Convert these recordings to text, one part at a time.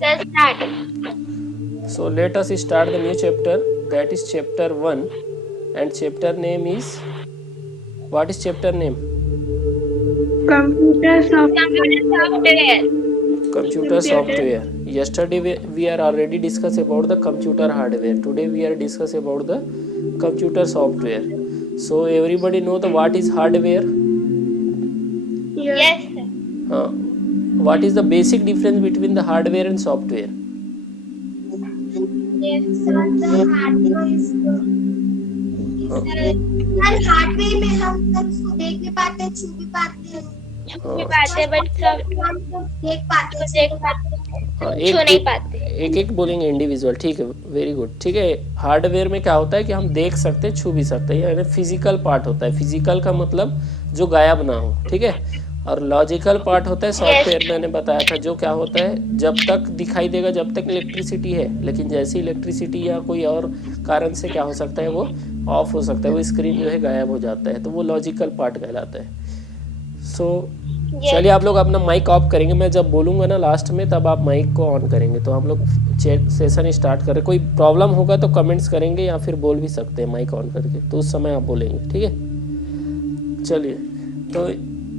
Sir, start. So let us start the new chapter, that is chapter 1, and chapter name is, what is chapter name? Computer Computer software. software. Computer software. Yesterday we are already discussed about the computer hardware. Today we are discuss about the computer software. So everybody know the what is hardware? Yes, sir. What is the basic difference between the hardware and software? Yes, sir. The hardware is हाँ, sir hardware में हम सब देख भी पाते हैं, छू भी पाते हैं, छू भी हाँ, पाते हैं, बट सब हम सब देख पाते हैं, देख पाते हाँ, हैं, छू एक नहीं एक पाते। एक एक बोलेंगे इंडिविजुअल, ठीक है, वेरी गुड, ठीक है। हार्डवेयर में क्या होता है कि हम देख सकते हैं, छू भी सकते हैं, यानी फिजिकल पार्ट होता है। फिजिकल का मतलब जो गायब ना हो, ठीक है। और लॉजिकल पार्ट होता है सॉफ्टवेयर, मैंने बताया था, जो क्या होता है जब तक दिखाई देगा जब तक इलेक्ट्रिसिटी है, लेकिन जैसे इलेक्ट्रिसिटी या कोई और कारण से क्या हो सकता है वो ऑफ हो सकता है, वो स्क्रीन जो है गायब हो जाता है, तो वो लॉजिकल पार्ट कहलाता है। सो चलिए आप लोग अपना माइक ऑफ करेंगे, मैं जब बोलूँगा ना लास्ट में तब आप माइक को ऑन करेंगे, तो हम लोग सेशन स्टार्ट करें। कोई प्रॉब्लम होगा तो कमेंट्स करेंगे या फिर बोल भी सकते हैं माइक ऑन करके, तो उस समय आप बोलेंगे, ठीक है। चलिए, तो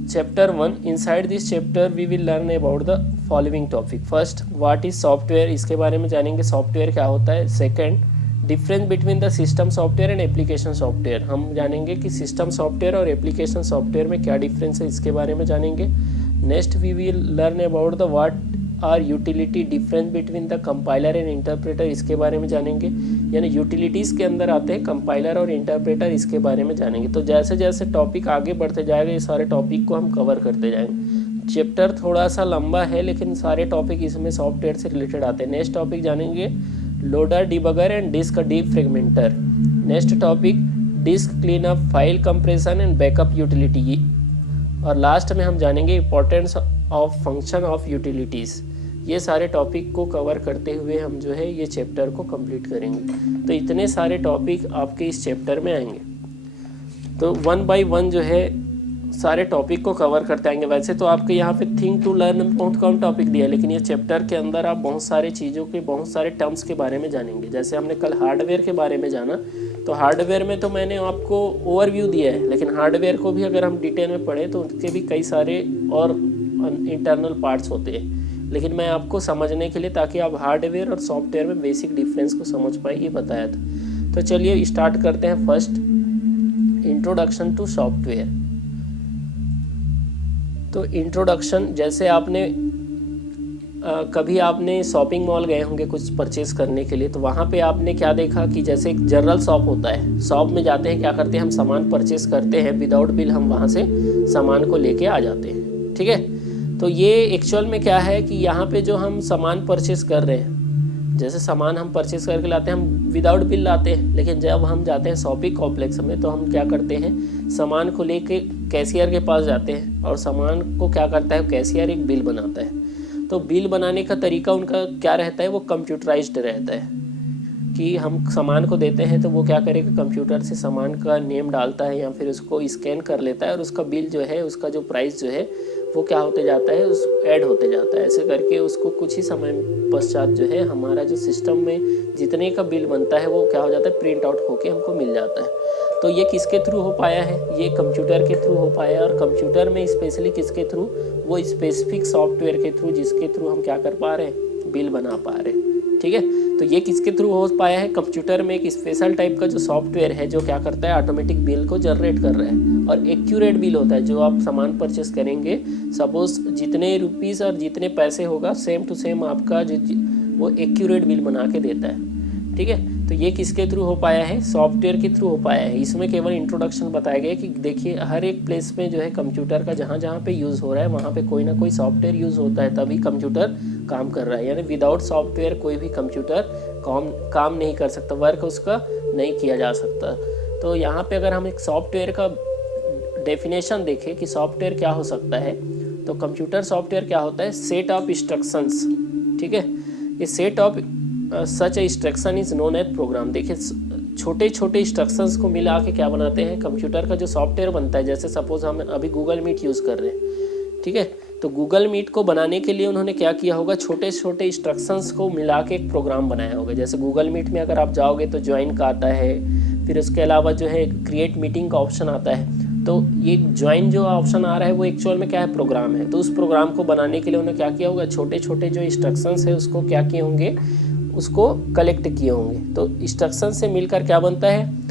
chapter 1, inside this chapter we will learn about the following topic. First, what is software, इसके बारे में जानेंगे, सॉफ्टवेयर क्या होता है। Second, difference between the system software and application software, हम जानेंगे कि सिस्टम सॉफ्टवेयर और एप्लीकेशन सॉफ्टवेयर में क्या डिफरेंस है, इसके बारे में जानेंगे। Next we will learn about the what are utility, difference between the compiler and interpreter, इसके बारे में जानेंगे। यानी यूटिलिटीज़ के अंदर आते हैं कंपाइलर और इंटरप्रेटर, इसके बारे में जानेंगे। तो जैसे जैसे टॉपिक आगे बढ़ते जाएगा ये सारे टॉपिक को हम कवर करते जाएंगे। चैप्टर थोड़ा सा लंबा है लेकिन सारे टॉपिक इसमें सॉफ्टवेयर से रिलेटेड आते हैं। नेक्स्ट टॉपिक जानेंगे loader, debugger and disk defragmenter. Next topic disk cleanup, file compression and backup utility. और लास्ट में हम जानेंगे importance of function of utilities. ये सारे टॉपिक को कवर करते हुए हम जो है ये चैप्टर को कंप्लीट करेंगे। तो इतने सारे टॉपिक आपके इस चैप्टर में आएंगे, तो वन बाय वन जो है सारे टॉपिक को कवर करते आएंगे। वैसे तो आपके यहाँ पे थिंक टू लर्न में बहुत कम टॉपिक दिया है, लेकिन ये चैप्टर के अंदर आप बहुत सारे चीज़ों के, बहुत सारे टर्म्स के बारे में जानेंगे। जैसे हमने कल हार्डवेयर के बारे में जाना, तो हार्डवेयर में तो मैंने आपको ओवरव्यू दिया है, लेकिन हार्डवेयर को भी अगर हम डिटेल में पढ़ें तो उनके भी कई सारे और इंटरनल पार्ट्स होते हैं, लेकिन मैं आपको समझने के लिए, ताकि आप हार्डवेयर और सॉफ्टवेयर में बेसिक डिफरेंस को समझ पाए, ये बताया था। तो चलिए स्टार्ट करते हैं। First, introduction to software. तो इंट्रोडक्शन, जैसे आपने कभी आपने शॉपिंग मॉल गए होंगे कुछ परचेस करने के लिए, तो वहाँ पे आपने क्या देखा कि जैसे एक जनरल शॉप होता है, शॉप में जाते हैं, क्या करते हैं, हम सामान परचेस करते हैं, विदाउट बिल हम वहाँ से सामान को लेके आ जाते हैं, ठीक है। तो ये एक्चुअल में क्या है कि यहाँ पे जो हम सामान परचेस कर रहे हैं, जैसे सामान हम परचेस करके लाते हैं, हम विदाउट बिल लाते हैं, लेकिन जब हम जाते हैं शॉपिंग कॉम्प्लेक्स में तो हम क्या करते हैं, सामान को लेके कैशियर के पास जाते हैं, और सामान को क्या करता है कैशियर, एक बिल बनाता है। तो बिल बनाने का तरीका उनका क्या रहता है, वो कंप्यूटराइज्ड रहता है, कि हम सामान को देते हैं तो वो क्या करेगा, कंप्यूटर से सामान का नेम डालता है या फिर उसको स्कैन कर लेता है, और उसका बिल जो है, उसका जो प्राइस जो है वो क्या होते जाता है, उस ऐड होते जाता है। ऐसे करके उसको कुछ ही समय पश्चात जो है हमारा जो सिस्टम में जितने का बिल बनता है वो क्या हो जाता है, प्रिंट आउट होके हमको मिल जाता है। तो ये किसके थ्रू हो पाया है, ये कंप्यूटर के थ्रू हो पाया है। और कंप्यूटर में स्पेशली किसके थ्रू, वो स्पेसिफिक सॉफ्टवेयर के थ्रू, जिसके थ्रू हम क्या कर पा रहे हैं, बिल बना पा रहे हैं, ठीक है। तो ये किसके थ्रू हो पाया है, कंप्यूटर में एक स्पेशल टाइप का जो सॉफ्टवेयर है जो क्या करता है, ऑटोमेटिक बिल को जनरेट कर रहा है, और एक्यूरेट बिल होता है। जो आप सामान परचेस करेंगे, सपोज जितने रुपीस और जितने पैसे होगा, सेम टू सेम आपका जो वो एक्यूरेट बिल बना के देता है, ठीक है। तो ये किसके थ्रू हो पाया है, सॉफ्टवेयर के थ्रू हो पाया है। इसमें केवल इंट्रोडक्शन बताया गया कि देखिए हर एक प्लेस में जो है कंप्यूटर का जहाँ जहाँ पे यूज़ हो रहा है वहाँ पे कोई ना कोई सॉफ्टवेयर यूज़ होता है, तभी कंप्यूटर काम कर रहा है। यानी विदाउट सॉफ्टवेयर कोई भी कंप्यूटर काम नहीं कर सकता, वर्क उसका नहीं किया जा सकता। तो यहाँ पे अगर हम एक सॉफ्टवेयर का डेफिनेशन देखें कि सॉफ्टवेयर क्या हो सकता है, तो कंप्यूटर सॉफ्टवेयर क्या होता है, सेट ऑफ इंस्ट्रक्शंस, ठीक है। ये set of such instruction is known as program. देखिए छोटे छोटे इंस्ट्रक्शंस को मिला के क्या बनाते हैं, कंप्यूटर का जो सॉफ्टवेयर बनता है। जैसे सपोज हम अभी गूगल मीट यूज़ कर रहे हैं, ठीक है, तो गूगल मीट को बनाने के लिए उन्होंने क्या किया होगा, छोटे छोटे इंस्ट्रक्शंस को मिला के एक प्रोग्राम बनाया होगा। जैसे गूगल मीट में अगर आप जाओगे तो ज्वाइन का आता है, फिर उसके अलावा जो है क्रिएट मीटिंग का ऑप्शन आता है। तो ये ज्वाइन जो ऑप्शन आ रहा है वो एक्चुअल में क्या है, प्रोग्राम है। तो उस प्रोग्राम को बनाने के लिए उन्होंने क्या किया होगा, छोटे छोटे जो इंस्ट्रक्शंस है उसको क्या किए होंगे, उसको कलेक्ट किए होंगे। तो इंस्ट्रक्शन से मिलकर क्या बनता है,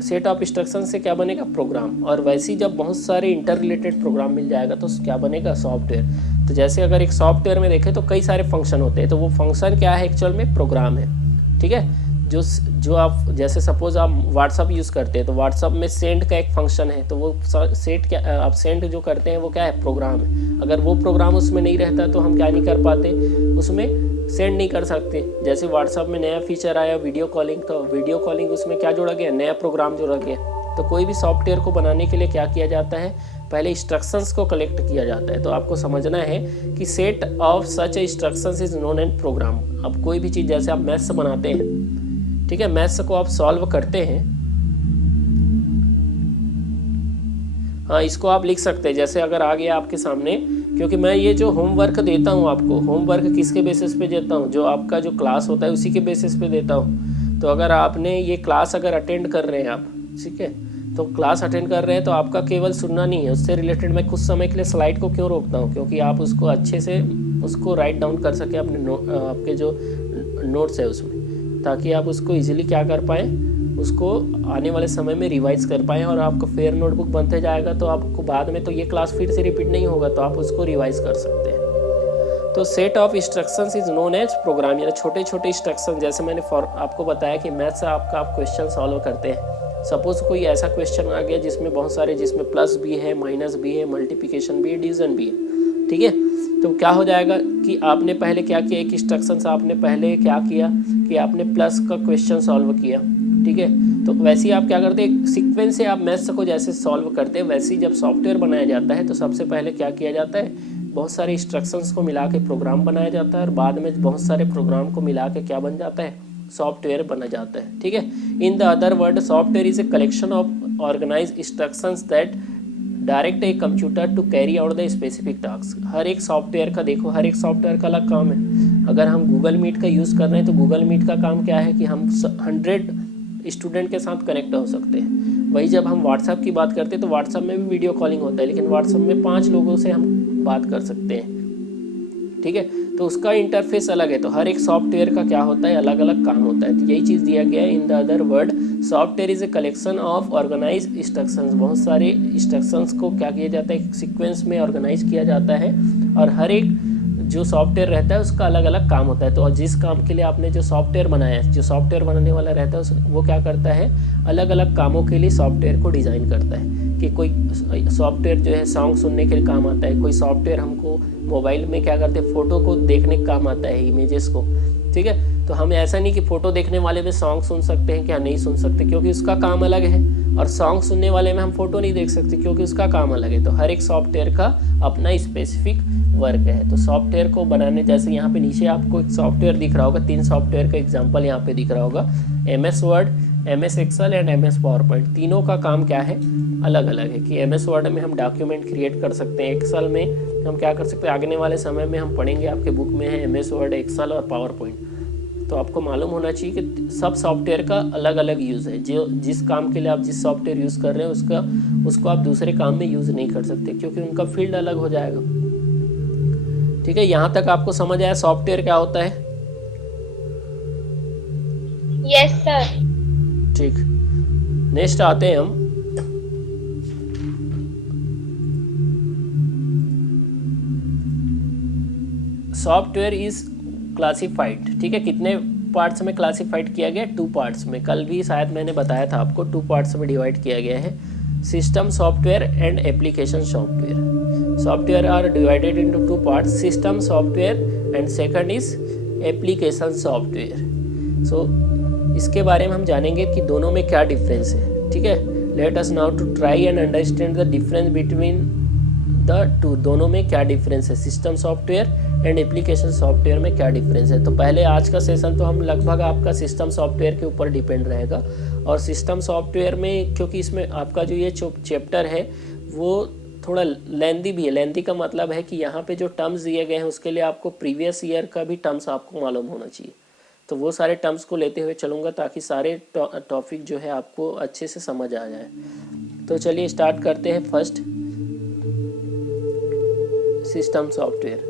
सेट ऑफ इंस्ट्रक्शन से क्या बनेगा, प्रोग्राम। और वैसे ही जब बहुत सारे इंटर रिलेटेड प्रोग्राम मिल जाएगा तो क्या बनेगा, सॉफ्टवेयर। तो जैसे अगर एक सॉफ्टवेयर में देखें तो कई सारे फंक्शन होते हैं, तो वो फंक्शन क्या है, एक्चुअल में प्रोग्राम है। ठीक है, जो आप जैसे सपोज आप व्हाट्सअप यूज़ करते हैं तो व्हाट्सअप में सेंड का एक फंक्शन है, तो वो सेट क्या, आप सेंड जो करते हैं वो क्या है, प्रोग्राम है। अगर वो प्रोग्राम उसमें नहीं रहता तो हम क्या नहीं कर पाते, उसमें सेंड नहीं कर सकते। जैसे व्हाट्सअप में नया फीचर आया वीडियो कॉलिंग, तो वीडियो कॉलिंग उसमें क्या जोड़ा गया, नया प्रोग्राम जोड़ा गया। तो कोई भी सॉफ्टवेयर को बनाने के लिए क्या किया जाता है, पहले इंस्ट्रक्शंस को कलेक्ट किया जाता है। तो आपको समझना है कि set of such instructions is known an program. अब कोई भी चीज़, जैसे आप मैथ्स बनाते हैं, ठीक है, मैथ्स को आप सॉल्व करते हैं, हाँ इसको आप लिख सकते हैं। जैसे अगर आ गया आपके सामने, क्योंकि मैं ये जो होमवर्क देता हूँ आपको, होमवर्क किसके बेसिस पे देता हूँ, जो आपका जो क्लास होता है उसी के बेसिस पे देता हूँ। तो अगर आपने ये क्लास अगर अटेंड कर रहे हैं आप, ठीक है, तो क्लास अटेंड कर रहे हैं तो आपका केवल सुनना नहीं है, उससे रिलेटेड मैं कुछ समय के लिए स्लाइड को क्यों रोकता हूँ, क्योंकि आप उसको अच्छे से उसको राइट डाउन कर सकें अपने आपके जो नोट्स है उसमें, ताकि आप उसको इजीली क्या कर पाएँ, उसको आने वाले समय में रिवाइज कर पाएँ। और आपका फेयर नोटबुक बनते जाएगा तो आपको बाद में तो ये क्लास फिर से रिपीट नहीं होगा, तो आप उसको रिवाइज कर सकते हैं। तो set of instructions is known as program, यानी छोटे छोटे इंस्ट्रक्शन। जैसे मैंने आपको बताया कि मैथ्स आपका आप क्वेश्चन सॉल्व करते हैं, सपोज कोई ऐसा क्वेश्चन आ गया जिसमें बहुत सारे, जिसमें प्लस भी है, माइनस भी है, मल्टीप्लिकेशन भी है, डिवीजन भी है, ठीक है। तो क्या हो जाएगा कि आपने पहले क्या किया, एक इंस्ट्रक्शन से आपने पहले क्या किया कि आपने प्लस का क्वेश्चन सॉल्व किया, ठीक है। तो वैसे ही आप क्या करते हैं, सीक्वेंस से आप मैथ्स को जैसे सॉल्व करते हैं, वैसे ही जब सॉफ्टवेयर बनाया जाता है तो सबसे पहले क्या किया जाता है, बहुत सारे इंस्ट्रक्शंस को मिला के प्रोग्राम बनाया जाता है, और बाद में बहुत सारे प्रोग्राम को मिला के क्या बन जाता है, सॉफ्टवेयर बना जाता है, ठीक है। In the other word, software is a collection of organise instructions that direct a computer to carry out the specific task. हर एक सॉफ्टवेयर का देखो, हर एक सॉफ्टवेयर का अलग काम है। अगर हम गूगल मीट का यूज़ कर रहे हैं तो गूगल मीट का काम क्या है कि हम 100 स्टूडेंट के साथ कनेक्ट हो सकते हैं। वही जब हम व्हाट्सएप की बात करते हैं तो व्हाट्सएप में भी वीडियो कॉलिंग होता है, लेकिन व्हाट्सएप में 5 लोगों से हम बात कर सकते हैं, ठीक है। तो उसका इंटरफेस अलग है। तो हर एक सॉफ्टवेयर का क्या होता है, अलग अलग काम होता है। तो यही चीज़ दिया गया है। In the other word, software is a collection of organise instructions. बहुत सारे इंस्ट्रक्शंस को क्या किया जाता है, सीक्वेंस में ऑर्गेनाइज किया जाता है, और हर एक जो सॉफ्टवेयर रहता है उसका अलग अलग काम होता है। तो जिस काम के लिए आपने जो सॉफ्टवेयर बनाया है, जो सॉफ्टवेयर बनाने वाला रहता है वो क्या करता है, अलग अलग कामों के लिए सॉफ्टवेयर को डिज़ाइन करता है। कि कोई सॉफ्टवेयर जो है सॉन्ग सुनने के लिए काम आता है, कोई सॉफ्टवेयर हमको मोबाइल में क्या करते हैं, फ़ोटो को देखने का काम आता है, इमेजेस को, ठीक है। तो हम ऐसा नहीं कि फ़ोटो देखने वाले में सॉन्ग सुन सकते हैं क्या, नहीं सुन सकते, क्योंकि उसका काम अलग है। और सॉन्ग सुनने वाले में हम फ़ोटो नहीं देख सकते क्योंकि उसका काम अलग है। तो हर एक सॉफ्टवेयर का अपना स्पेसिफिक वर्क है। तो सॉफ्टवेयर को बनाने, जैसे यहाँ पे नीचे आपको एक सॉफ्टवेयर दिख रहा होगा, 3 सॉफ्टवेयर का एग्जांपल यहाँ पे दिख रहा होगा, MS word, MS excel and MS PowerPoint. तीनों का काम क्या है, अलग अलग है। कि MS वर्ड में हम डॉक्यूमेंट क्रिएट कर सकते हैं, एक्सेल में हम क्या कर सकते हैं, आगने वाले समय में हम पढ़ेंगे, आपके बुक में है MS वर्ड, एक्सेल और पावरपॉइंट। तो आपको मालूम होना चाहिए कि सब सॉफ्टवेयर का अलग अलग यूज़ है। जो जिस काम के लिए आप जिस सॉफ्टवेयर यूज़ कर रहे हैं उसको आप दूसरे काम में यूज़ नहीं कर सकते, क्योंकि उनका फील्ड अलग हो जाएगा, ठीक है। यहाँ तक आपको समझ आया सॉफ्टवेयर क्या होता है? Yes sir. ठीक, नेक्स्ट आते हैं हम। सॉफ्टवेयर इज क्लासिफाइड, ठीक है। कितने पार्ट्स में क्लासिफाइड किया गया, 2 पार्ट्स में। कल भी शायद मैंने बताया था आपको, 2 पार्ट्स में डिवाइड किया गया है, system software and application software. Software are divided into 2 parts, system software and second is application software. So इसके बारे में हम जानेंगे कि दोनों में क्या डिफरेंस है, ठीक है। Let us now to try and understand the difference between the 2। दोनों में क्या डिफरेंस है, system software and application software में क्या डिफरेंस है। तो पहले आज का सेशन तो हम लगभग आपका सिस्टम सॉफ्टवेयर के ऊपर डिपेंड रहेगा। और सिस्टम सॉफ्टवेयर में क्योंकि इसमें आपका जो ये चैप्टर है वो थोड़ा लेंदी भी है। लेंदी का मतलब है कि यहाँ पे जो टर्म्स दिए गए हैं उसके लिए आपको प्रीवियस ईयर का भी टर्म्स आपको मालूम होना चाहिए। तो वो सारे टर्म्स को लेते हुए चलूँगा ताकि सारे टॉपिक जो है आपको अच्छे से समझ आ जाए। तो चलिए स्टार्ट करते हैं। फर्स्ट सिस्टम सॉफ्टवेयर,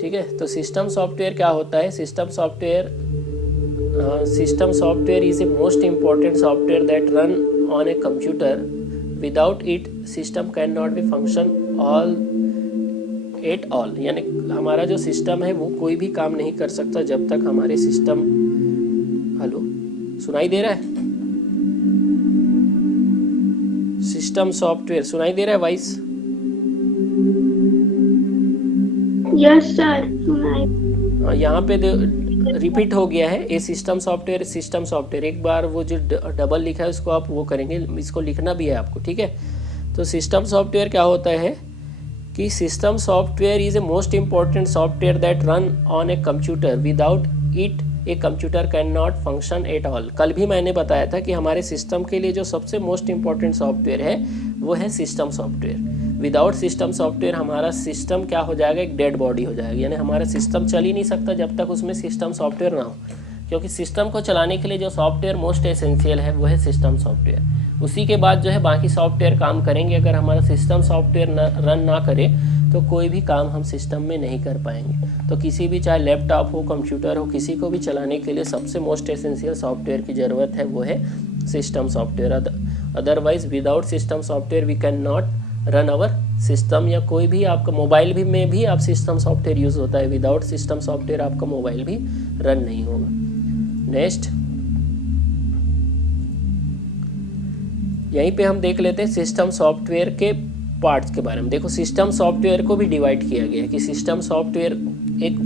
ठीक है। तो सिस्टम सॉफ्टवेयर क्या होता है? System software is a most important software that run on a computer. Without it system can not be function at all, यानी हमारा जो सिस्टम है वो कोई भी काम नहीं कर सकता जब तक हमारे सिस्टम, हेलो सुनाई दे रहा है? सिस्टम सॉफ्टवेयर सुनाई दे रहा है वॉइस? यस सर, सुनाई। यहाँ पे रिपीट हो गया है, ए सिस्टम सॉफ्टवेयर, सिस्टम सॉफ्टवेयर। एक बार वो जो डबल लिखा है उसको आप वो करेंगे, इसको लिखना भी है आपको, ठीक है। तो सिस्टम सॉफ्टवेयर क्या होता है कि system software is a most important software that run on a computer. Without it a computer can not function at all. कल भी मैंने बताया था कि हमारे सिस्टम के लिए जो सबसे मोस्ट इम्पॉर्टेंट सॉफ्टवेयर है वो है system software. Without system software हमारा सिस्टम क्या हो जाएगा? एक डेड बॉडी हो जाएगा, यानी हमारा सिस्टम चल ही नहीं सकता जब तक उसमें सिस्टम सॉफ्टवेयर ना हो। क्योंकि सिस्टम को चलाने के लिए जो सॉफ्टवेयर मोस्ट एसेंशियल है वो है सिस्टम सॉफ्टवेयर। उसी के बाद जो है बाकी सॉफ्टवेयर काम करेंगे। अगर हमारा सिस्टम सॉफ्टवेयर रन ना करे तो कोई भी काम हम सिस्टम में नहीं कर पाएंगे। तो किसी भी, चाहे लैपटॉप हो, कंप्यूटर हो, किसी को भी चलाने के लिए सबसे मोस्ट एसेंशियल सॉफ्टवेयर की ज़रूरत है वो है system software. Otherwise without system software we can not run our system. या कोई भी आपका मोबाइल भी में भी आप सिस्टम सॉफ्टवेयर यूज़ होता है, विदाउट सिस्टम सॉफ्टवेयर आपका मोबाइल भी रन नहीं होगा। नेक्स्ट, यहीं पे हम देख लेते हैं सिस्टम सॉफ्टवेयर के पार्ट्स के बारे में। देखो, सिस्टम सॉफ्टवेयर को भी डिवाइड किया गया है कि सिस्टम सॉफ्टवेयर एक,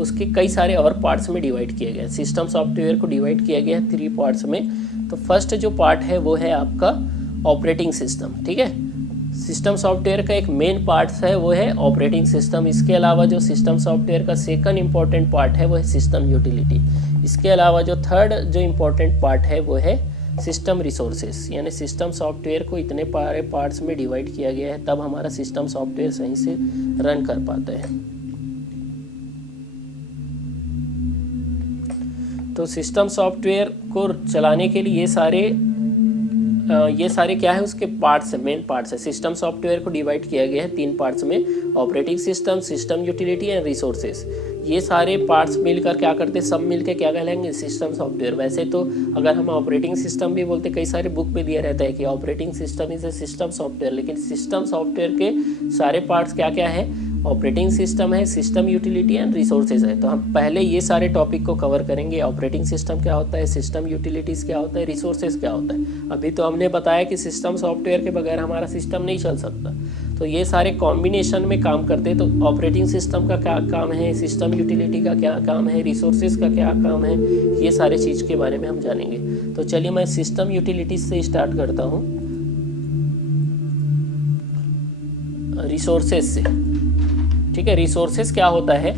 उसके कई सारे और पार्ट्स में डिवाइड किया गया है। सिस्टम सॉफ्टवेयर को डिवाइड किया गया है 3 पार्ट्स में। तो फर्स्ट जो पार्ट है वो है आपका ऑपरेटिंग सिस्टम, ठीक है। सिस्टम सॉफ्टवेयर का एक मेन पार्ट है वो है ऑपरेटिंग सिस्टम। इसके अलावा जो सिस्टम सॉफ्टवेयर का सेकंड इम्पॉर्टेंट पार्ट है वो है सिस्टम यूटिलिटी। इसके अलावा जो थर्ड जो इम्पॉर्टेंट पार्ट है वो है सिस्टम रिसोर्सेस। यानी सिस्टम सॉफ्टवेयर को इतने सारे पार्ट्स में डिवाइड किया गया है, तब हमारा सिस्टम सॉफ्टवेयर सही से रन कर पाता है। तो सिस्टम सॉफ्टवेयर को चलाने के लिए ये सारे क्या है, उसके पार्ट्स है, मेन पार्ट्स है। सिस्टम सॉफ्टवेयर को डिवाइड किया गया है 3 पार्ट्स में, operating system, system utility and resources. ये सारे पार्ट्स मिलकर क्या करते हैं, सब मिलकर क्या कहलाएंगे? System software. वैसे तो अगर हम ऑपरेटिंग सिस्टम भी बोलते, कई सारे बुक में दिया रहता है कि operating system is a system software, लेकिन सिस्टम सॉफ्टवेयर के सारे पार्ट्स क्या क्या है? ऑपरेटिंग सिस्टम है, सिस्टम यूटिलिटी एंड रिसोर्सेज है। तो हम पहले ये सारे टॉपिक को कवर करेंगे। ऑपरेटिंग सिस्टम क्या होता है, सिस्टम यूटिलिटीज़ क्या होता है, रिसोर्सेज क्या होता है। अभी तो हमने बताया कि सिस्टम सॉफ्टवेयर के बगैर हमारा सिस्टम नहीं चल सकता। तो ये सारे कॉम्बिनेशन में काम करते हैं। तो ऑपरेटिंग सिस्टम का क्या काम है, सिस्टम यूटिलिटी का क्या काम है, रिसोर्सेज का क्या काम है, ये सारे चीज़ के बारे में हम जानेंगे। तो चलिए मैं सिस्टम यूटिलिटीज़ से स्टार्ट करता हूँ, रिसोर्सेज से, ठीक है। रिसोर्सेज क्या होता है?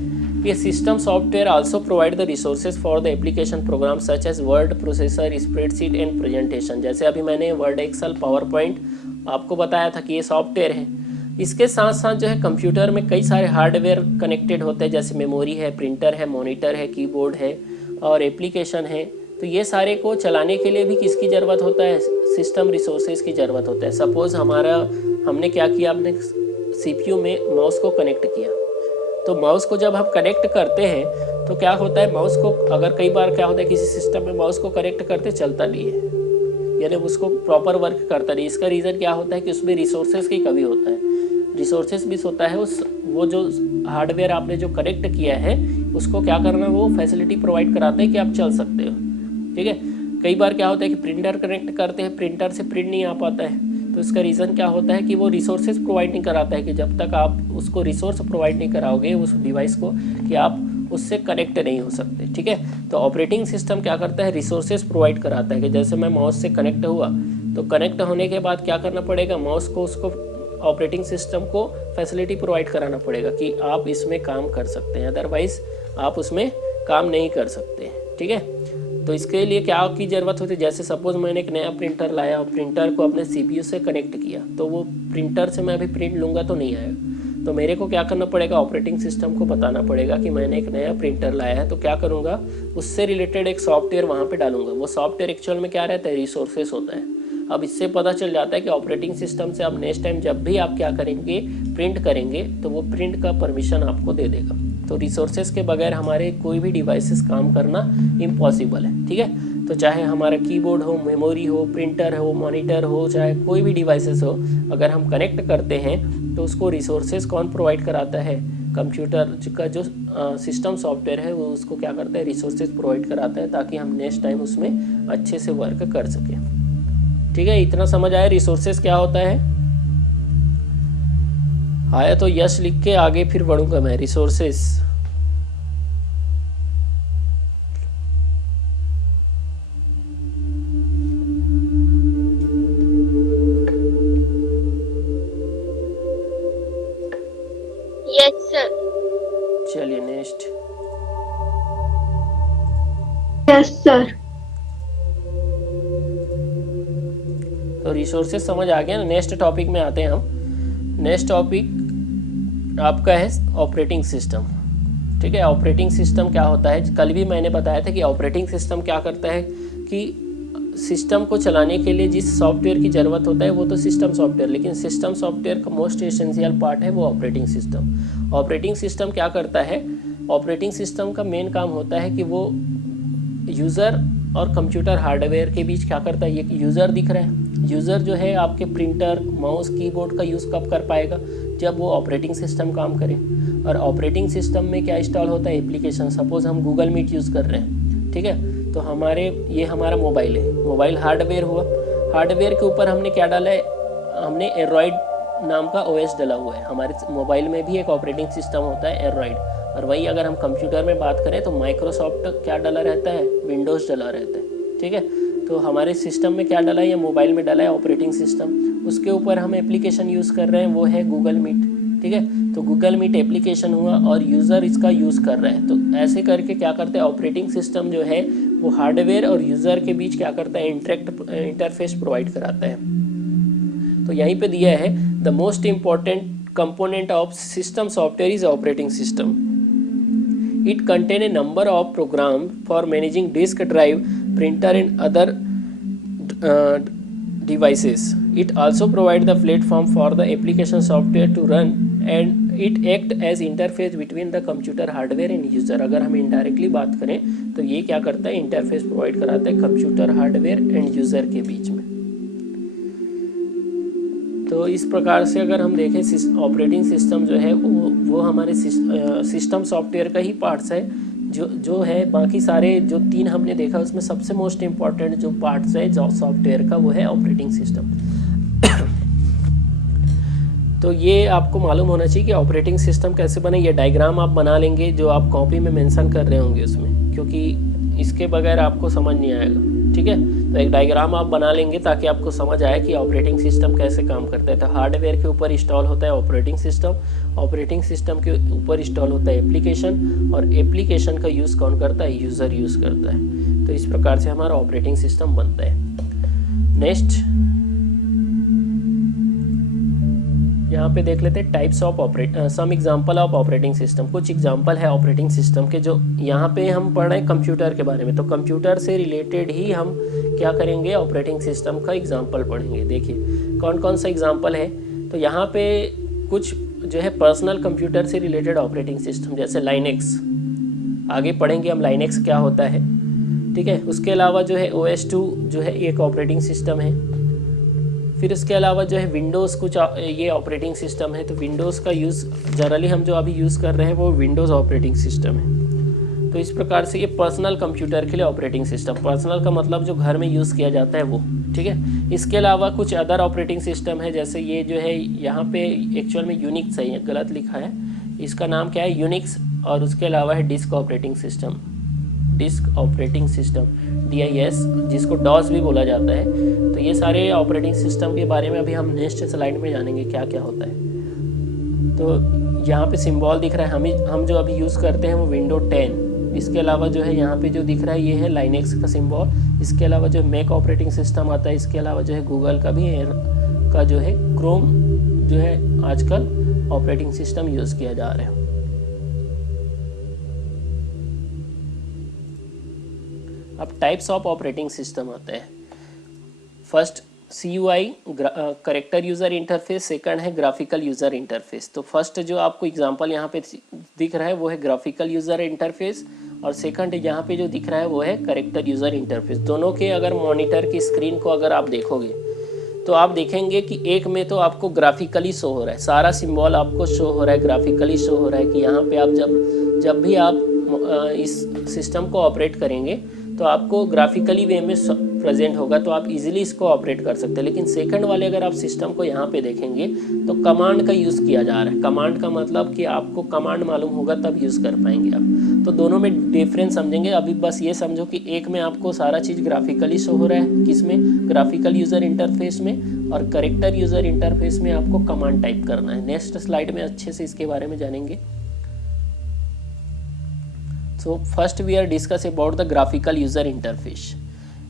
ये system software also provide the resources for the application program such as word processor, spreadsheet and presentation. जैसे अभी मैंने वर्ड, एक्सेल, पावर पॉइंट आपको बताया था कि ये सॉफ्टवेयर है। इसके साथ साथ जो है कंप्यूटर में कई सारे हार्डवेयर कनेक्टेड होते हैं, जैसे मेमोरी है, प्रिंटर है, मॉनिटर है, कीबोर्ड है और एप्लीकेशन है। तो ये सारे को चलाने के लिए भी किसकी ज़रूरत होता है? सिस्टम रिसोर्सेज की ज़रूरत होता है। सपोज़ हमने क्या किया, अपने CPU में माउस को कनेक्ट किया। तो माउस को जब हम कनेक्ट करते हैं तो क्या होता है, माउस को अगर कई बार क्या होता है किसी सिस्टम में माउस को कनेक्ट करते चलता नहीं है, यानी उसको प्रॉपर वर्क करता नहीं। इसका रीज़न क्या होता है कि उसमें रिसोर्सेज की कमी होता है। रिसोर्सेज मिस होता है, वो जो हार्डवेयर आपने जो कनेक्ट किया है उसको क्या करना, वो फैसिलिटी प्रोवाइड कराते हैं कि आप चल सकते हो, ठीक है। कई बार क्या होता है कि प्रिंटर कनेक्ट करते हैं, प्रिंटर से प्रिंट नहीं आ पाता है। तो इसका रीज़न क्या होता है कि वो रिसोर्सेज प्रोवाइड नहीं कराता है, कि जब तक आप उसको रिसोर्स प्रोवाइड नहीं कराओगे उस डिवाइस को, कि आप उससे कनेक्ट नहीं हो सकते, ठीक है। तो ऑपरेटिंग सिस्टम क्या करता है, रिसोर्सेज प्रोवाइड कराता है कि जैसे मैं माउस से कनेक्ट हुआ तो कनेक्ट होने के बाद क्या करना पड़ेगा, माउस को उसको ऑपरेटिंग सिस्टम को फैसिलिटी प्रोवाइड कराना पड़ेगा कि आप इसमें काम कर सकते हैं, अदरवाइज आप उसमें काम नहीं कर सकते, ठीक है। तो इसके लिए क्या की ज़रूरत होती है, जैसे सपोज मैंने एक नया प्रिंटर लाया और प्रिंटर को अपने CPU से कनेक्ट किया, तो वो प्रिंटर से मैं अभी प्रिंट लूँगा तो नहीं आएगा। तो मेरे को क्या करना पड़ेगा, ऑपरेटिंग सिस्टम को बताना पड़ेगा कि मैंने एक नया प्रिंटर लाया है। तो क्या करूँगा, उससे रिलेटेड एक सॉफ्टवेयर वहाँ पे डालूंगा। वो सॉफ्टवेयर एक्चुअल में क्या रहता है, रिसोर्सेस होता है। अब इससे पता चल जाता है कि ऑपरेटिंग सिस्टम से अब नेक्स्ट टाइम जब भी आप क्या करेंगे, प्रिंट करेंगे, तो वो प्रिंट का परमिशन आपको दे देगा। तो रिसोर्सेज के बगैर हमारे कोई भी डिवाइसेस काम करना इम्पॉसिबल है, ठीक है। तो चाहे हमारा कीबोर्ड हो, मेमोरी हो, प्रिंटर हो, मॉनिटर हो, चाहे कोई भी डिवाइसेस हो, अगर हम कनेक्ट करते हैं तो उसको रिसोर्सेज कौन प्रोवाइड कराता है, कंप्यूटर का जो सिस्टम सॉफ्टवेयर है वो उसको क्या करता है, रिसोर्सेज प्रोवाइड कराता है, ताकि हम नेक्स्ट टाइम उसमें अच्छे से वर्क कर सकें। ठीक है, इतना समझ आया रिसोर्सेज क्या होता है? आया तो यस लिख के आगे फिर बढ़ूंगा मैं। Resources, yes sir. चलिए नेक्स्ट। Yes sir. तो रिसोर्सेज समझ आ गया ना। नेक्स्ट टॉपिक में आते हैं हम। नेक्स्ट टॉपिक आपका है ऑपरेटिंग सिस्टम। ठीक है, ऑपरेटिंग सिस्टम क्या होता है, कल भी मैंने बताया था कि ऑपरेटिंग सिस्टम क्या करता है कि सिस्टम को चलाने के लिए जिस सॉफ्टवेयर की ज़रूरत होता है वो तो सिस्टम सॉफ्टवेयर, लेकिन सिस्टम सॉफ्टवेयर का मोस्ट एसेंशियल पार्ट है वो ऑपरेटिंग सिस्टम। ऑपरेटिंग सिस्टम क्या करता है, ऑपरेटिंग सिस्टम का मेन काम होता है कि वो यूज़र और कंप्यूटर हार्डवेयर के बीच क्या करता है। ये यूज़र दिख रहा है, यूज़र जो है आपके प्रिंटर, माउस, कीबोर्ड का यूज़ कब कर पाएगा, जब वो ऑपरेटिंग सिस्टम काम करे। और ऑपरेटिंग सिस्टम में क्या इंस्टॉल होता है, एप्लीकेशन। सपोज हम गूगल मीट यूज़ कर रहे हैं, ठीक है, तो ये हमारा मोबाइल है, मोबाइल हार्डवेयर हुआ। हार्डवेयर के ऊपर हमने क्या डाला है, हमने एंड्रॉयड नाम का OS डाला हुआ है। हमारे मोबाइल में भी एक ऑपरेटिंग सिस्टम होता है एंड्रॉयड। और वही अगर हम कंप्यूटर में बात करें तो माइक्रोसॉफ्ट क्या डाला रहता है, विंडोज़ डाला रहता है। ठीक है, तो हमारे सिस्टम में क्या डाला है, या मोबाइल में डाला है ऑपरेटिंग सिस्टम। उसके ऊपर हम एप्लीकेशन यूज़ कर रहे हैं, वो है गूगल मीट। ठीक है, तो गूगल मीट एप्लीकेशन हुआ और यूज़र इसका यूज़ कर रहा है। तो ऐसे करके क्या करते हैं, ऑपरेटिंग सिस्टम जो है वो हार्डवेयर और यूज़र के बीच क्या करता है, इंटरफेस प्रोवाइड कराता है। तो यहीं पे दिया है, the most important component of system software is operating system. It contains a number of programs for managing disk drive, printer and other devices. It also provides the platform for the application software to run and it acts as interface between the computer hardware and user. अगर हम indirectly बात करें तो ये क्या करता है, interface provide कराता है कंप्यूटर हार्डवेयर एंड यूज़र के बीच में. तो इस प्रकार से अगर हम देखें ऑपरेटिंग सिस्टम जो है वो हमारे सिस्टम सॉफ्टवेयर का ही पार्ट्स है जो है. बाकी सारे जो 3 हमने देखा उसमें सबसे मोस्ट इम्पॉर्टेंट जो पार्ट्स है जो सॉफ्टवेयर का वो है ऑपरेटिंग सिस्टम. तो ये आपको मालूम होना चाहिए कि ऑपरेटिंग सिस्टम कैसे बने. ये डायग्राम आप बना लेंगे जो आप कॉपी में मेंशन कर रहे होंगे उसमें, क्योंकि इसके बगैर आपको समझ नहीं आएगा. ठीक है, तो एक डायग्राम आप बना लेंगे ताकि आपको समझ आए कि ऑपरेटिंग सिस्टम कैसे काम करता है. तो हार्डवेयर के ऊपर इंस्टॉल होता है ऑपरेटिंग सिस्टम, ऑपरेटिंग सिस्टम के ऊपर इंस्टॉल होता है एप्लीकेशन, और एप्लीकेशन का यूज़ कौन करता है, यूज़र यूज़ करता है. तो इस प्रकार से हमारा ऑपरेटिंग सिस्टम बनता है. नेक्स्ट यहाँ पे देख लेते हैं types of some example of operating system. कुछ एग्जांपल है ऑपरेटिंग सिस्टम के जो यहाँ पे हम पढ़ रहे हैं कंप्यूटर के बारे में. तो कंप्यूटर से रिलेटेड ही हम क्या करेंगे, ऑपरेटिंग सिस्टम का एग्जांपल पढ़ेंगे. देखिए कौन कौन सा एग्जांपल है. तो यहाँ पे कुछ जो है पर्सनल कंप्यूटर से रिलेटेड ऑपरेटिंग सिस्टम, जैसे लाइनेक्स. आगे पढ़ेंगे हम लाइनेक्स क्या होता है. ठीक है, उसके अलावा जो है OS2 जो है एक ऑपरेटिंग सिस्टम है. फिर उसके अलावा जो है विंडोज़ कुछ ये ऑपरेटिंग सिस्टम है. तो विंडोज़ का यूज़ जनरली हम जो अभी यूज़ कर रहे हैं वो विंडोज़ ऑपरेटिंग सिस्टम है. तो इस प्रकार से ये पर्सनल कंप्यूटर के लिए ऑपरेटिंग सिस्टम, पर्सनल का मतलब जो घर में यूज़ किया जाता है वो. ठीक है, इसके अलावा कुछ अदर ऑपरेटिंग सिस्टम है, जैसे ये जो है यहाँ पे एक्चुअल में यूनिक्स है, गलत लिखा है, इसका नाम क्या है यूनिक्स. और उसके अलावा है disk operating system, disk operating system DIS, जिसको DOS भी बोला जाता है. तो ये सारे ऑपरेटिंग सिस्टम के बारे में अभी हम नेक्स्ट स्लाइड में जानेंगे क्या क्या होता है. तो यहाँ पे सिंबल दिख रहा है, हम जो अभी यूज़ करते हैं वो विंडो 10 इसके अलावा जो है यहाँ पे जो दिख रहा है ये है लाइनेक्स का सिंबल। इसके अलावा जो मैक ऑपरेटिंग सिस्टम आता है, इसके अलावा जो है गूगल का भी का जो है क्रोम जो है आजकल ऑपरेटिंग सिस्टम यूज़ किया जा रहा है। अब टाइप्स ऑफ ऑपरेटिंग सिस्टम आते हैं। First CUI character user interface, second है ग्राफिकल यूज़र इंटरफेस। तो फर्स्ट जो आपको एग्जांपल यहाँ पे दिख रहा है वो है ग्राफिकल यूज़र इंटरफेस, और सेकंड यहाँ पे जो दिख रहा है वो है करेक्टर यूज़र इंटरफेस। दोनों के अगर मॉनिटर की स्क्रीन को अगर आप देखोगे तो आप देखेंगे कि एक में तो आपको ग्राफिकली शो हो रहा है, सारा सिंबल आपको शो हो रहा है, ग्राफिकली शो हो रहा है कि यहाँ पे आप जब भी आप इस सिस्टम को ऑपरेट करेंगे तो आपको ग्राफिकली वे में प्रेजेंट होगा, तो आप इजीली इसको ऑपरेट कर सकते हैं। लेकिन सेकंड वाले अगर आप सिस्टम को यहाँ पे देखेंगे तो कमांड का यूज़ किया जा रहा है। कमांड का मतलब कि आपको कमांड मालूम होगा तब यूज़ कर पाएंगे आप। तो दोनों में डिफरेंस समझेंगे। अभी बस ये समझो कि एक में आपको सारा चीज़ ग्राफिकली शो हो रहा है, किसमें, ग्राफिकल यूज़र इंटरफेस में, और करेक्टर यूज़र इंटरफेस में आपको कमांड टाइप करना है। नेक्स्ट स्लाइड में अच्छे से इसके बारे में जानेंगे। So first we are discuss about the graphical user interface.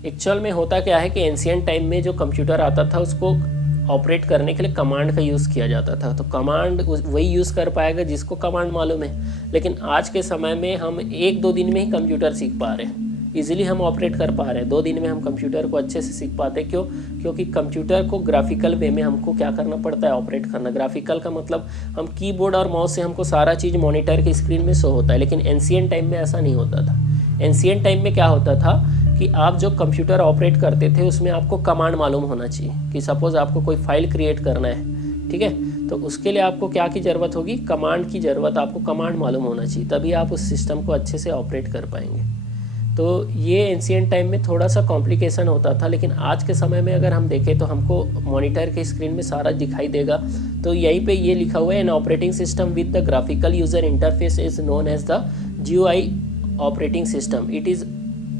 Actual में होता क्या है कि एंशियंट टाइम में जो कंप्यूटर आता था उसको ऑपरेट करने के लिए कमांड का यूज़ किया जाता था। तो कमांड वही यूज़ कर पाएगा जिसको कमांड मालूम है। लेकिन आज के समय में हम 1-2 दिन में ही कंप्यूटर सीख पा रहे हैं, इजीली हम ऑपरेट कर पा रहे हैं। 2 दिन में हम कंप्यूटर को अच्छे से सीख पाते हैं। क्यों? क्योंकि कंप्यूटर को ग्राफिकल वे में हमको क्या करना पड़ता है, ऑपरेट करना। ग्राफिकल का मतलब हम कीबोर्ड और माउस से हमको सारा चीज़ मॉनिटर की स्क्रीन में शो होता है। लेकिन एंशियंट टाइम में ऐसा नहीं होता था। एंशियंट टाइम में क्या होता था कि आप जो कंप्यूटर ऑपरेट करते थे उसमें आपको कमांड मालूम होना चाहिए कि सपोज़ आपको कोई फाइल क्रिएट करना है, ठीक है, तो उसके लिए आपको क्या की ज़रूरत होगी, कमांड की ज़रूरत। आपको कमांड मालूम होना चाहिए, तभी आप उस सिस्टम को अच्छे से ऑपरेट कर पाएंगे। तो ये एंशियंट टाइम में थोड़ा सा कॉम्प्लिकेशन होता था। लेकिन आज के समय में अगर हम देखें तो हमको मॉनिटर के स्क्रीन में सारा दिखाई देगा। तो यहीं पे ये लिखा हुआ है, an operating system with the graphical user interface is known as the GUI operating system. It is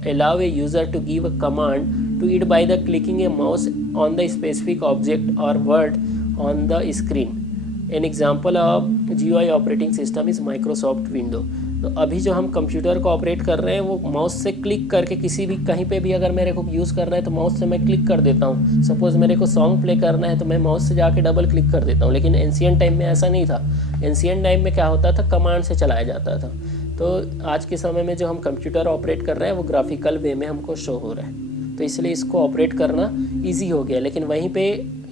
allow a user to give a command to it by the clicking a mouse on the specific object or word on the screen. An example of GUI operating system is Microsoft Windows. तो अभी जो हम computer को operate कर रहे हैं वो mouse से क्लिक करके किसी भी कहीं पे भी अगर मेरे को यूज़ करना है तो माउस से मैं क्लिक कर देता हूँ। सपोज़ मेरे को सॉन्ग प्ले करना है तो मैं माउस से जाके डबल क्लिक कर देता हूँ। लेकिन एंशियंट टाइम में ऐसा नहीं था। एंशियंट टाइम में क्या होता था, कमांड से चलाया जाता था। तो आज के समय में जो हम कंप्यूटर ऑपरेट कर रहे हैं वो ग्राफिकल वे में हमको शो हो रहा है, तो इसलिए इसको ऑपरेट करना इजी हो गया। लेकिन वहीं पे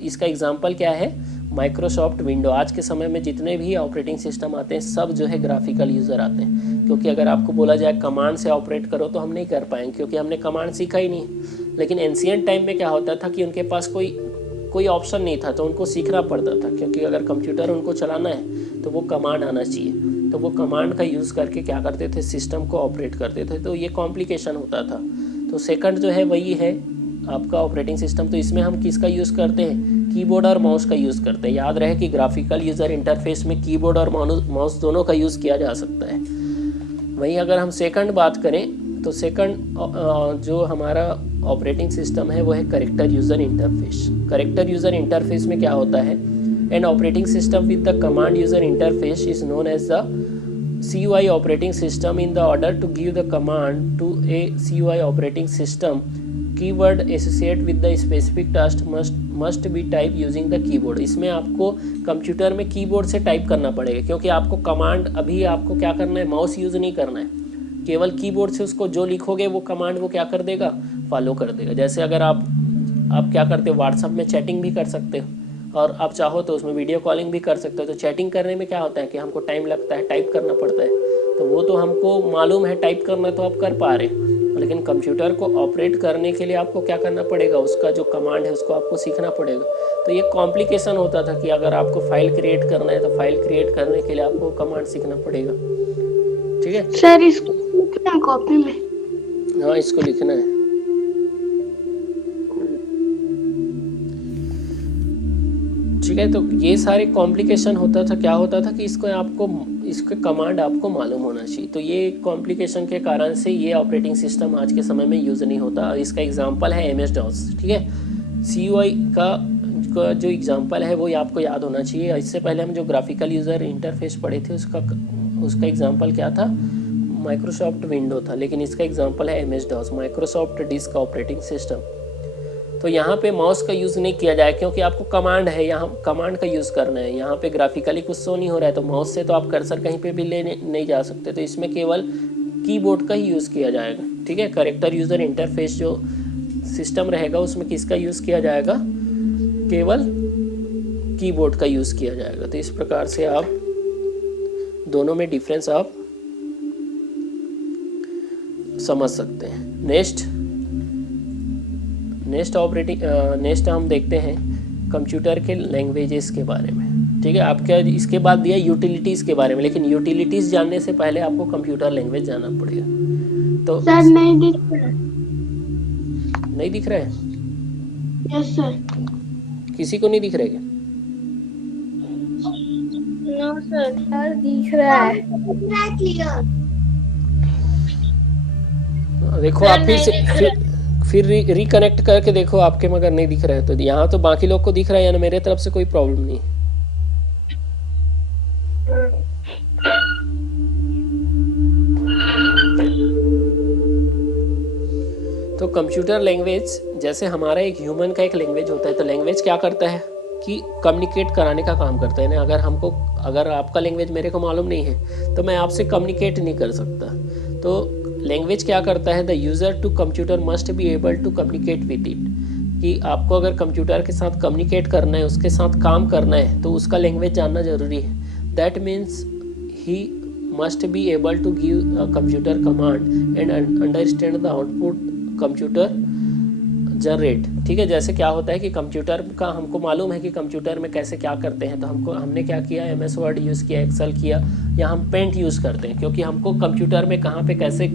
इसका एग्जांपल क्या है, माइक्रोसॉफ्ट विंडो। आज के समय में जितने भी ऑपरेटिंग सिस्टम आते हैं सब जो है ग्राफिकल यूज़र आते हैं। क्योंकि अगर आपको बोला जाए कमांड से ऑपरेट करो तो हम नहीं कर पाएंगे, क्योंकि हमने कमांड सीखा ही नहीं। लेकिन एंशियंट टाइम में क्या होता था कि उनके पास कोई ऑप्शन नहीं था, तो उनको सीखना पड़ता था। क्योंकि अगर कंप्यूटर उनको चलाना है तो वो कमांड आना चाहिए, तो वो कमांड का यूज़ करके क्या करते थे, सिस्टम को ऑपरेट करते थे। तो ये कॉम्प्लिकेशन होता था। तो सेकंड जो है वही है आपका ऑपरेटिंग सिस्टम। तो इसमें हम किसका यूज़ करते हैं, कीबोर्ड और माउस का यूज़ करते हैं। याद रहे कि ग्राफिकल यूज़र इंटरफेस में कीबोर्ड और माउस दोनों का यूज़ किया जा सकता है। वहीं अगर हम सेकंड बात करें तो सेकंड जो हमारा ऑपरेटिंग सिस्टम है वो है character user interface. Character user interface में क्या होता है, an operating system with the command user interface is known as the CUI operating system. In the order to give the command to a CUI operating system, keyword associated with the specific task must be typed using the keyboard. इसमें आपको computer में keyboard से type करना पड़ेगा, क्योंकि आपको command अभी आपको क्या करना है, माउस यूज़ नहीं करना है। केवल कीबोर्ड से उसको जो लिखोगे वो कमांड वो क्या कर देगा, फॉलो कर देगा। जैसे अगर आप क्या करते हो, व्हाट्सएप में चैटिंग भी कर सकते हो और आप चाहो तो उसमें वीडियो कॉलिंग भी कर सकते हो। तो चैटिंग करने में क्या होता है कि हमको टाइम लगता है, टाइप करना पड़ता है। तो वो तो हमको मालूम है टाइप करना, तो आप कर पा रहे हैं। लेकिन कंप्यूटर को ऑपरेट करने के लिए आपको क्या करना पड़ेगा, उसका जो कमांड है उसको आपको सीखना पड़ेगा। तो ये कॉम्प्लिकेशन होता था कि अगर आपको फाइल क्रिएट करना है तो फाइल क्रिएट करने के लिए आपको कमांड सीखना पड़ेगा। ठीक है सर, इसको लिखना है कॉपी में? हाँ, इसको लिखना है। ठीक है, तो ये सारे कॉम्प्लिकेशन होता था। क्या होता था कि इसके कमांड आपको मालूम होना चाहिए। तो ये कॉम्प्लिकेशन के कारण से ये ऑपरेटिंग सिस्टम आज के समय में यूज़ नहीं होता। इसका एग्जांपल है MS-DOS। ठीक है, CUI का जो एग्जांपल है वो आपको याद होना चाहिए। इससे पहले हम जो ग्राफिकल यूज़र इंटरफेस पढ़े थे उसका एग्जांपल क्या था, माइक्रोसॉफ्ट विंडो था, लेकिन इसका एग्जांपल है MS DOS, Microsoft disk operating system. तो यहाँ पे माउस का यूज़ नहीं किया जाए क्योंकि आपको कमांड है, यहाँ कमांड का यूज़ करना है। यहाँ पे ग्राफिकली कुछ शो नहीं हो रहा है, तो माउस से तो आप कर्सर कहीं पे भी ले नहीं जा सकते, तो इसमें केवल कीबोर्ड का ही यूज़ किया जाएगा। ठीक है, करेक्टर यूज़र इंटरफेस जो सिस्टम रहेगा उसमें किसका यूज़ किया जाएगा, केवल कीबोर्ड का यूज़ किया जाएगा। तो इस प्रकार से आप दोनों में डिफरेंस आप समझ सकते हैं। नेक्स्ट हम देखते हैं कंप्यूटर के लैंग्वेजेस के बारे में। ठीक है, आपके इसके बाद दिया यूटिलिटीज़ के बारे में, लेकिन यूटिलिटीज़ जानने से पहले आपको कंप्यूटर लैंग्वेज जानना पड़ेगा। तो सर नहीं दिख रहा। नहीं दिख रहा है? Yes sir. किसी को नहीं दिख रहा है क्या? नो सर दिख रहा है। दिख रहा है क्लियर। देखो आप फिर रिकनेक्ट करके देखो, आपके मगर नहीं दिख रहा है तो यहाँ तो बाकी लोग को दिख रहा है, यानी मेरे तरफ से कोई प्रॉब्लम नहीं है। तो कंप्यूटर लैंग्वेज जैसे हमारा एक ह्यूमन का एक लैंग्वेज होता है, तो लैंग्वेज क्या करता है कि कम्युनिकेट कराने का काम करता है ना। अगर आपका लैंग्वेज मेरे को मालूम नहीं है तो मैं आपसे कम्युनिकेट नहीं कर सकता। तो लैंग्वेज क्या करता है, the user to computer must be able to communicate with it, कि आपको अगर कंप्यूटर के साथ कम्युनिकेट करना है, उसके साथ काम करना है, तो उसका लैंग्वेज जानना ज़रूरी है। That means he must be able to give a computer command and understand the output computer generate. ठीक है, जैसे क्या होता है कि कंप्यूटर का हमको मालूम है कि कंप्यूटर में कैसे क्या करते हैं, तो हमने क्या किया, MS वर्ड यूज़ किया, एक्सेल किया, या हम पेंट यूज़ करते हैं क्योंकि हमको कंप्यूटर में कहाँ पे कैसे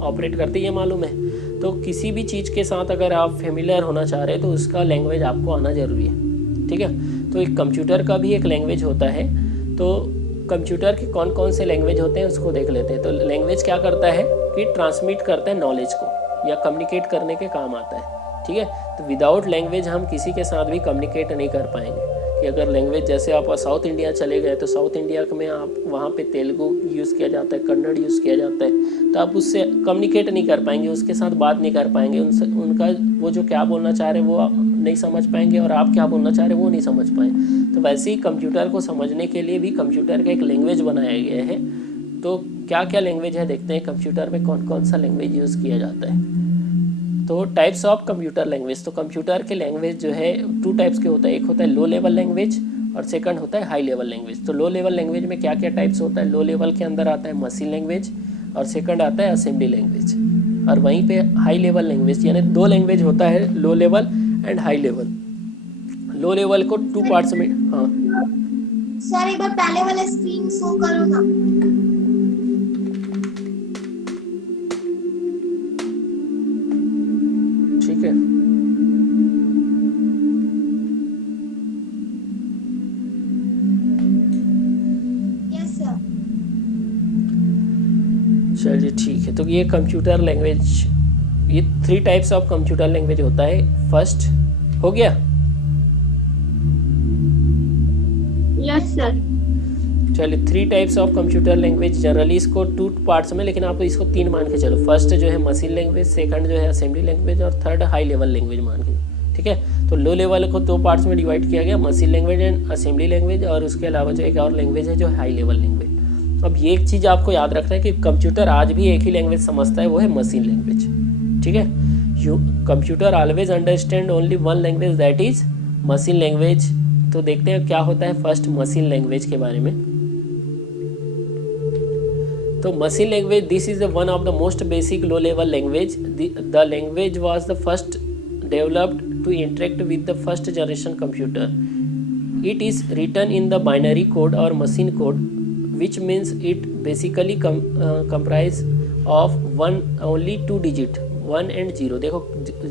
ऑपरेट करते हैं ये मालूम है। तो किसी भी चीज़ के साथ अगर आप फेमिलियर होना चाह रहे हैं तो उसका लैंग्वेज आपको आना ज़रूरी है। ठीक है, तो एक कंप्यूटर का भी एक लैंग्वेज होता है। तो कंप्यूटर के कौन कौन से लैंग्वेज होते हैं उसको देख लेते हैं। तो लैंग्वेज क्या करता है कि ट्रांसमिट करता है नॉलेज को, या कम्युनिकेट करने के काम आता है। ठीक है, तो विदाउट लैंग्वेज हम किसी के साथ भी कम्युनिकेट नहीं कर पाएंगे। कि अगर लैंग्वेज जैसे आप साउथ इंडिया चले गए तो साउथ इंडिया में आप वहाँ पे तेलुगु यूज़ किया जाता है, कन्नड़ यूज़ किया जाता है, तो आप उससे कम्युनिकेट नहीं कर पाएंगे, उसके साथ बात नहीं कर पाएंगे, उनका वो जो क्या बोलना चाह रहे हैं वो नहीं समझ पाएंगे, और आप क्या बोलना चाह रहे हैं वो नहीं समझ पाएंगे। तो वैसे ही कंप्यूटर को समझने के लिए भी कंप्यूटर का एक लैंग्वेज बनाया गया है। तो क्या क्या लैंग्वेज है देखते हैं, कंप्यूटर में कौन कौन सा लैंग्वेज यूज़ किया जाता है। तो टाइप्स ऑफ कंप्यूटर लैंग्वेज, तो कंप्यूटर के लैंग्वेज जो है 2 टाइप्स के होता है, एक होता है लो लेवल लैंग्वेज और सेकंड होता है हाई लेवल लैंग्वेज। तो लो लेवल लैंग्वेज में क्या क्या टाइप्स होता है, लो लेवल के अंदर आता है मशीन लैंग्वेज और सेकंड आता है असेंबली लैंग्वेज, और वहीं पे हाई लेवल लैंग्वेज यानी 2 लैंग्वेज होता है, low level and high level. Low level को 2 पार्ट्स में, हाँ सर एक बार पहले वाला स्क्रीन शो करो ना। ठीक है, यस सर। चलिए ठीक है। तो ये कंप्यूटर लैंग्वेज, ये 3 टाइप्स ऑफ कंप्यूटर लैंग्वेज होता है। फर्स्ट हो गया, यस सर। चलिए 3 types of computer language, generally इसको 2 पार्ट्स में, लेकिन आप इसको 3 मान के चलो। फर्स्ट जो है मशीन लैंग्वेज, सेकंड जो है असेंबली लैंग्वेज, और थर्ड हाई लेवल लैंग्वेज मान के। ठीक है, तो लो लेवल को 2 पार्ट्स में डिवाइड किया गया, machine language and assembly language, और उसके अलावा जो एक और लैंग्वेज है जो हाई लेवल लैंग्वेज। अब ये एक चीज़ आपको याद रखना है कि कंप्यूटर आज भी एक ही लैंग्वेज समझता है, वो है मशीन लैंग्वेज। ठीक है, computer always understand only one language, that is machine language. तो देखते हैं क्या होता है फर्स्ट मशीन लैंग्वेज के बारे में। तो machine language, this is one of the most basic low level language. The language was the first developed to interact with the first generation computer. It is written in the binary code or machine code, which means it basically comprise of only 2 digit 1 and 0. देखो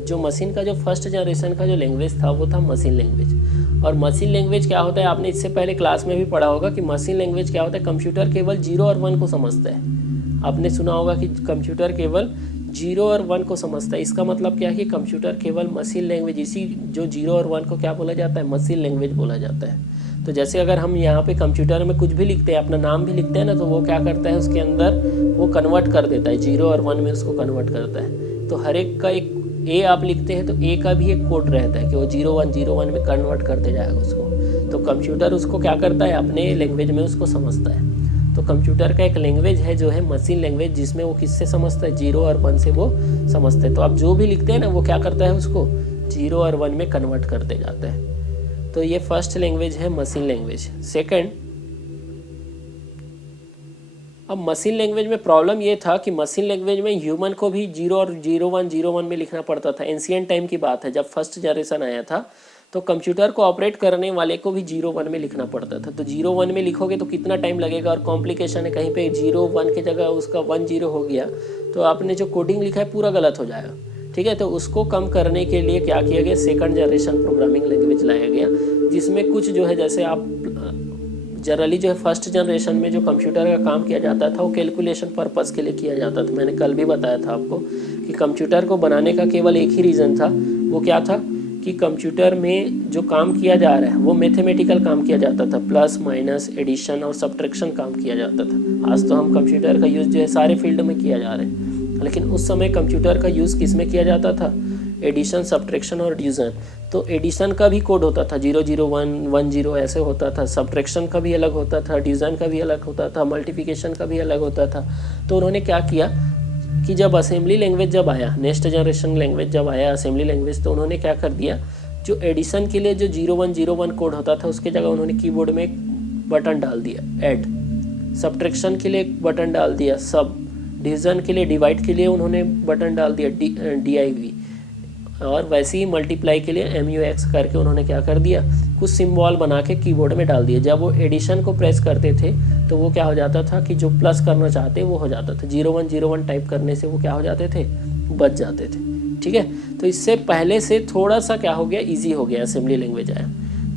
जो machine का जो first generation का जो language था वो था machine language. और मशीन लैंग्वेज क्या होता है, आपने इससे पहले क्लास में भी पढ़ा होगा कि मशीन लैंग्वेज क्या होता है, कंप्यूटर केवल 0 और 1 को समझता है। आपने सुना होगा कि कंप्यूटर केवल 0 और 1 को समझता है। इसका मतलब क्या है कि कंप्यूटर केवल मशीन लैंग्वेज, इसी जो 0 और 1 को क्या बोला जाता है, मशीन लैंग्वेज बोला जाता है। तो जैसे अगर हम यहाँ पे कंप्यूटर में कुछ भी लिखते हैं, अपना नाम भी लिखते हैं ना, तो वो क्या करता है उसके अंदर वो कन्वर्ट कर देता है, 0 और 1 में उसको कन्वर्ट करता है। तो हर एक का एक ए आप लिखते हैं तो ए का भी एक कोड रहता है कि वो 0101 में कन्वर्ट करते जाएगा उसको। तो कंप्यूटर उसको क्या करता है, अपने लैंग्वेज में उसको समझता है। तो कंप्यूटर का एक लैंग्वेज है जो है मशीन लैंग्वेज, जिसमें वो किससे समझता है, 0 और 1 से वो समझते हैं। तो आप जो भी लिखते हैं ना वो क्या करता है, उसको 0 और 1 में कन्वर्ट करते जाता है। तो ये फर्स्ट लैंग्वेज है मशीन लैंग्वेज। सेकंड, अब मशीन लैंग्वेज में प्रॉब्लम ये था कि मशीन लैंग्वेज में ह्यूमन को भी 0 और 01 में लिखना पड़ता था। एंशिएंट टाइम की बात है, जब फर्स्ट जनरेशन आया था तो कंप्यूटर को ऑपरेट करने वाले को भी 0-1 में लिखना पड़ता था। तो 0-1 में लिखोगे तो कितना टाइम लगेगा, और कॉम्प्लिकेशन है, कहीं पे 0-1 की जगह उसका 1-0 हो गया तो आपने जो कोडिंग लिखा है पूरा गलत हो जाएगा। ठीक है, तो उसको कम करने के लिए क्या किया गया, सेकंड जनरेशन प्रोग्रामिंग लैंग्वेज लाया गया, जिसमें कुछ जो है, जैसे आप जनरली जो है फर्स्ट जनरेशन में जो कंप्यूटर का काम किया जाता था वो कैलकुलेशन पर्पस के लिए किया जाता था। मैंने कल भी बताया था आपको कि कंप्यूटर को बनाने का केवल एक ही रीज़न था, वो क्या था कि कंप्यूटर में जो काम किया जा रहा है वो मैथमेटिकल काम किया जाता था, प्लस माइनस एडिशन और सब्ट्रैक्शन काम किया जाता था। आज तो हम कंप्यूटर का यूज़ जो है सारे फील्ड में किया जा रहा है, लेकिन उस समय कंप्यूटर का यूज़ किस में किया जाता था, एडिशन, सब्ट्रैक्शन और डिवीज़न। तो एडिशन का भी कोड होता था 00110 ऐसे होता था, सब्ट्रैक्शन का भी अलग होता था, डिवीज़न का भी अलग होता था, मल्टीप्लिकेशन का भी अलग होता था। तो उन्होंने क्या किया कि जब असेंबली लैंग्वेज जब आया, नेक्स्ट जनरेशन लैंग्वेज जब आया असेंबली लैंग्वेज, तो उन्होंने क्या कर दिया, जो एडिशन के लिए जो 0101 कोड होता था उसके जगह उन्होंने कीबोर्ड में एक बटन डाल दिया ऐड, सब्ट्रैक्शन के लिए एक बटन डाल दिया सब, डिवीज़न के लिए डिवाइड के लिए उन्होंने बटन डाल दिया DIV, और वैसे ही मल्टीप्लाई के लिए MUX करके उन्होंने क्या कर दिया, कुछ सिम्बॉल बना के कीबोर्ड में डाल दिया। जब वो एडिशन को प्रेस करते थे तो वो क्या हो जाता था कि जो प्लस करना चाहते वो हो जाता था, 0101 टाइप करने से वो क्या हो जाते थे, बच जाते थे। ठीक है, तो इससे पहले से थोड़ा सा क्या हो गया, ईजी हो गया, असेंबली लैंग्वेज आया।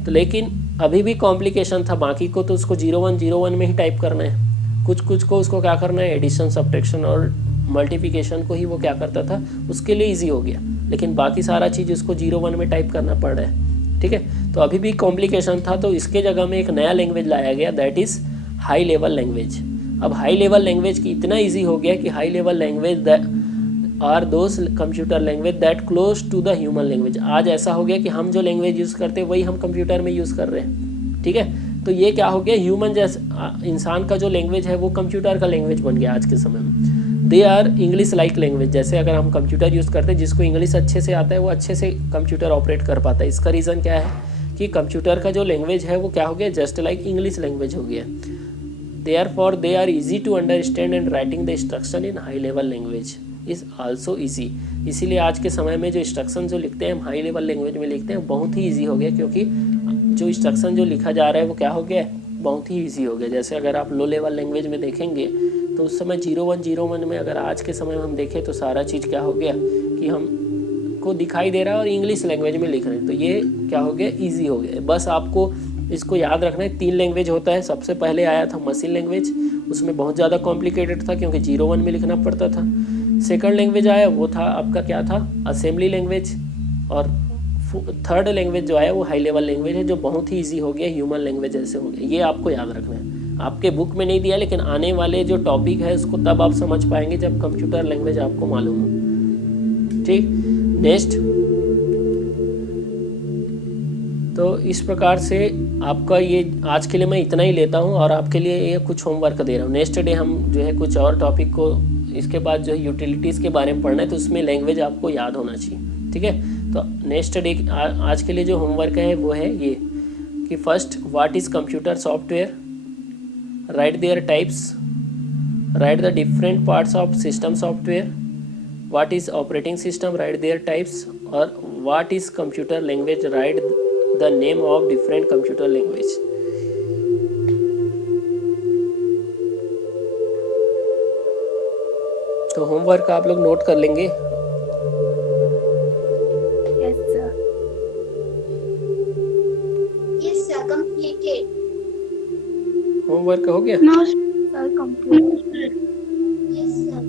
तो लेकिन अभी भी कॉम्प्लिकेशन था, बाकी को तो उसको 0101 में ही टाइप करना है, कुछ को उसको क्या करना है, एडिशन, सब्ट्रैक्शन और मल्टीप्लिकेशन को ही वो क्या करता था, उसके लिए ईजी हो गया, लेकिन बाकी सारा चीज़ उसको 01 में टाइप करना पड़ रहा है। ठीक है, तो अभी भी कॉम्प्लिकेशन था, तो इसके जगह में एक नया लैंग्वेज लाया गया, that is high level language. अब हाई लेवल लैंग्वेज की इतना ईजी हो गया कि high level language are those computer language that close to the human language. आज ऐसा हो गया कि हम जो लैंग्वेज यूज़ करते हैं वही हम कंप्यूटर में यूज़ कर रहे हैं। ठीक है, तो ये क्या हो गया, ह्यूमन जैसा इंसान का जो लैंग्वेज है वो कंप्यूटर का लैंग्वेज बन गया आज के समय में। They are English like language, जैसे अगर हम कंप्यूटर यूज़ करते हैं, जिसको इंग्लिश अच्छे से आता है वो अच्छे से कंप्यूटर ऑपरेट कर पाता है। इसका रीज़न क्या है कि कंप्यूटर का जो लैंग्वेज है वो क्या हो गया, जस्ट लाइक इंग्लिश लैंग्वेज हो गया। Therefore, they are easy to understand and writing the instruction in high level language is also easy। इसीलिए आज के समय में जो इंस्ट्रक्शन जो लिखते हैं हम हाई लेवल लैंग्वेज में लिखते हैं, बहुत ही ईजी हो गया, क्योंकि जो इंस्ट्रक्शन जो लिखा जा रहा है वो क्या हो गया, बहुत ही ईजी हो गया। जैसे अगर आप लो लेवल लैंग्वेज में देखेंगे तो उस समय 0101 में अगर आज के समय में हम देखें तो सारा चीज़ क्या हो गया कि हम को दिखाई दे रहा है और इंग्लिश लैंग्वेज में लिख रहे हैं, तो ये क्या हो गया, ईजी हो गया। बस आपको इसको याद रखना है, 3 लैंग्वेज होता है। सबसे पहले आया था मशीन लैंग्वेज, उसमें बहुत ज़्यादा कॉम्प्लिकेटेड था क्योंकि 01 में लिखना पड़ता था। सेकंड लैंग्वेज आया वो था आपका क्या था, असेंबली लैंग्वेज। और थर्ड लैंग्वेज जो आया वो हाई लेवल लैंग्वेज है, जो बहुत ही ईजी हो गया, ह्यूमन लैंग्वेज जैसे हो गया। ये आपको याद रखना है, आपके बुक में नहीं दिया, लेकिन आने वाले जो टॉपिक है उसको तब आप समझ पाएंगे जब कंप्यूटर लैंग्वेज आपको मालूम हो। ठीक, नेक्स्ट। तो इस प्रकार से आपका ये आज के लिए मैं इतना ही लेता हूँ और आपके लिए ये कुछ होमवर्क दे रहा हूँ। नेक्स्ट डे हम जो है कुछ और टॉपिक को, इसके बाद जो है यूटिलिटीज़ के बारे में पढ़ना है, तो उसमें लैंग्वेज आपको याद होना चाहिए। ठीक है, तो नेक्स्ट डे आज के लिए जो होमवर्क है वो है ये कि first, what is computer software, write their types, write the different parts of system software, what is operating system, write their types, और what is computer language, write the name of different computer language। तो homework आप लोग note कर लेंगे। Yes sir। Yes sir, completed। Homework हो गया? No sir, complete। Yes sir।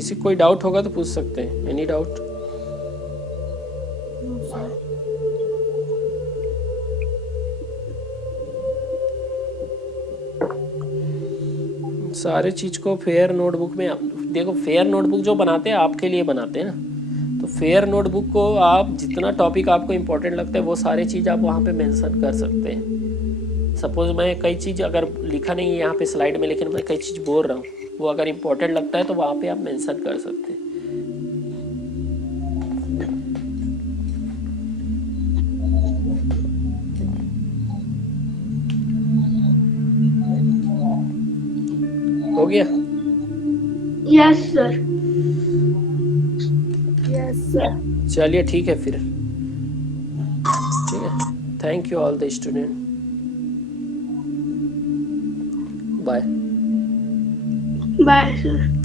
किसी कोई डाउट होगा तो पूछ सकते हैं, एनी डाउट? No, sir. सारे चीज को फेयर नोटबुक में देखो, फेयर नोटबुक जो बनाते हैं आपके लिए बनाते हैं ना, तो फेयर नोटबुक को आप जितना टॉपिक आपको इम्पोर्टेंट लगता है वो सारे चीज़ आप वहाँ पे मेंशन कर सकते हैं। सपोज मैं कई चीज़ अगर लिखा नहीं है यहाँ पे स्लाइड में, लेकिन मैं कई चीज़ बोल रहा हूँ, वो अगर इम्पोर्टेंट लगता है तो वहाँ पे आप मेंशन कर सकते हैं। हो गया? Yes sir. Yes, sir. चलिए ठीक है फिर, ठीक है। Thank you all the student, bye. Bye sir.